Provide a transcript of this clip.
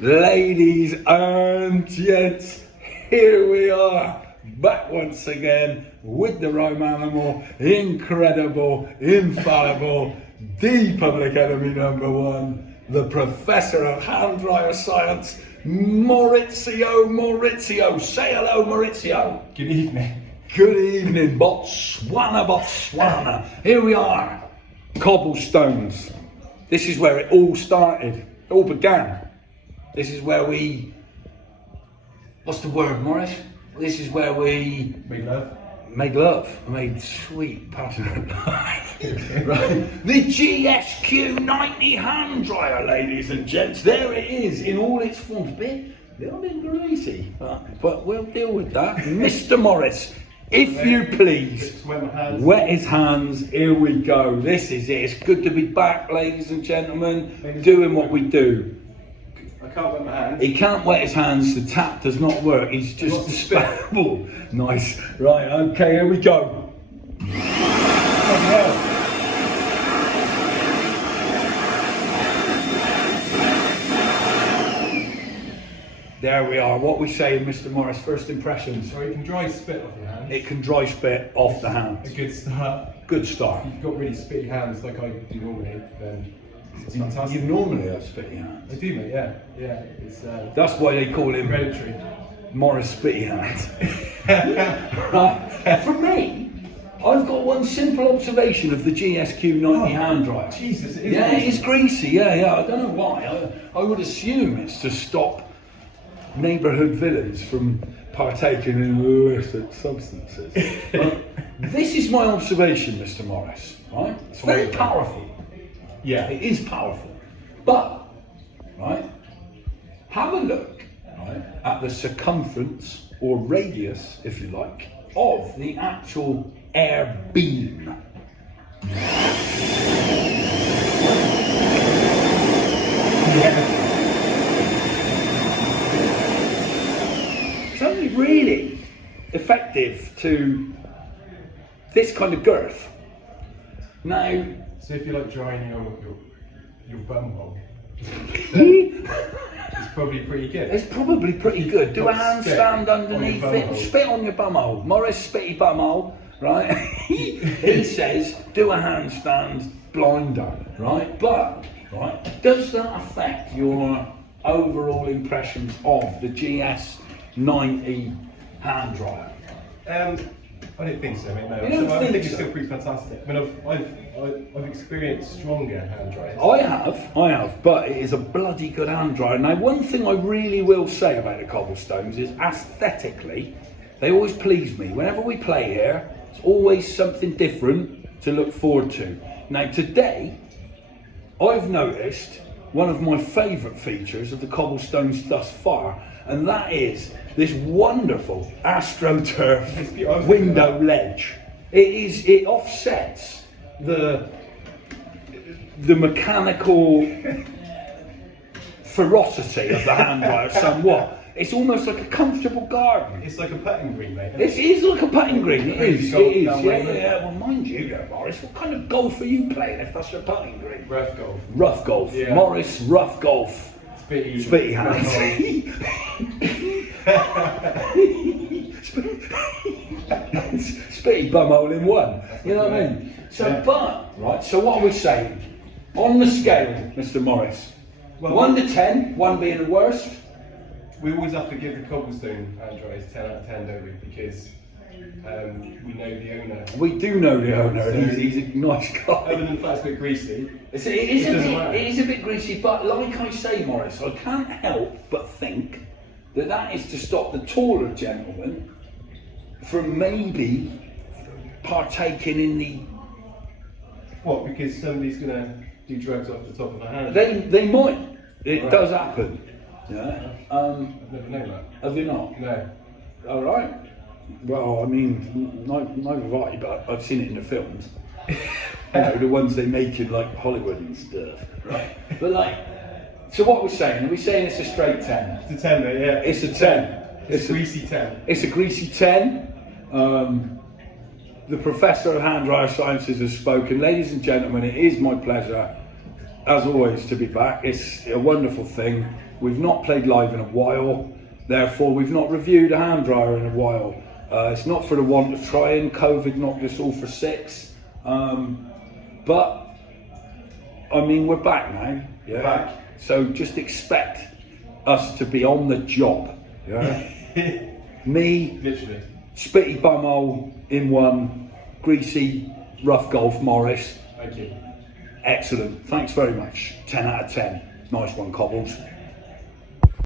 Ladies and gents, here we are, back once again with the rhyme animal, incredible, infallible, the public enemy number one, the professor of hand dryer science, Maurizio. Say hello, Maurizio. Good evening. Good evening, Botswana. Here we are, cobblestones. This is where it all started, it all began. This is where we, what's the word, Morris? This is where we Made love. Made sweet passionate love. Right? The GSQ 90 hand dryer, ladies and gents. There it is in all its forms. A little bit greasy, but we'll deal with that. Mr. Morris, if you please, wet his hands. Here we go. This is it. It's good to be back, ladies and gentlemen, doing what we do. I can't wet my hands. He can't wet his hands, the tap does not work, he's just despicable. Nice. Right, okay, here we go. There we are. What we say, Mr. Morris, first impressions? So it can dry spit off your hands. It can dry spit off the hand. A good start. Good start. If you've got really spitty hands like I do normally, then it's fantastic. You normally have spitty hands. I do, mate, yeah. It's, that's why they call him hereditary. Morris Spitty Hands. Right. For me, I've got one simple observation of the GSQ 90 hand dryer. Jesus, it is. Yeah, it is greasy. Yeah. I don't know why. I would assume it's to stop neighbourhood villains from partaking in illicit substances. This is my observation, Mr. Morris. Right? It's very powerful. Yeah, it is powerful. But, right, have a look, right, at the circumference or radius, if you like, of the actual air beam. It's only really effective to this kind of girth. Now, so if you like drying your bum hole, it's probably pretty good. It's probably pretty good. Do a handstand underneath it. Spit on your bumhole. Morris Spitty bumhole, right? He says do a handstand blinder, right? But, right, does that affect your overall impressions of the GS90 hand dryer? I don't think so, mate. No, You don't I think think it's so? still pretty fantastic. I mean, I've experienced stronger hand dryers. I have, but it is a bloody good hand dryer. Now, one thing I really will say about the cobblestones is aesthetically, they always please me. Whenever we play here, it's always something different to look forward to. Now, today, I've noticed one of my favourite features of the cobblestones thus far, and that is this wonderful AstroTurf window ledge. It offsets the mechanical ferocity of the hand dryer somewhat. It's almost like a comfortable garden. It's like a putting green, mate. It is like a putting green. It is. Yeah. Well, mind you, though, Morris, what kind of golf are you playing if that's your putting green? Rough golf. Rough golf. Yeah. Morris, rough golf. Spitty hands. Spitty bumhole in one. You know what I mean? So, right. So, what are we saying on the scale, Mr. Morris? Well, 1 to 10, 1 being the worst. We always have to give the cobblestone hand dryers 10 out of 10, don't we? Because we know the owner. We do know the owner, so and he's a nice guy. Other than the fact it's a bit greasy. It is a bit greasy, but like I say, Morris, I can't help but think that is to stop the taller gentleman from maybe partaking in the... What, because somebody's going to do drugs off the top of their hand? They might. It does happen. Yeah. I've never known that. Have you not? No. All right. Well, I mean, neither have I, but I've seen it in the films. You know, the ones they make in like Hollywood and stuff, right? But like, so what we're saying? Are we saying it's a straight 10? It's a 10, mate. Yeah. It's a 10. It's a greasy 10. It's a greasy 10. The Professor of Hand Dryer Sciences has spoken. Ladies and gentlemen, it is my pleasure as always, to be back. It's a wonderful thing. We've not played live in a while, therefore we've not reviewed a hand dryer in a while. It's not for the want of trying. COVID knocked us all for six. But I mean, we're back now. Yeah. Back. So just expect us to be on the job. Yeah. Me, Literally. spitty bumhole in one, greasy rough golf Morris. Thank you. Excellent. Thanks very much. 10 out of 10. Nice one, Cobbles.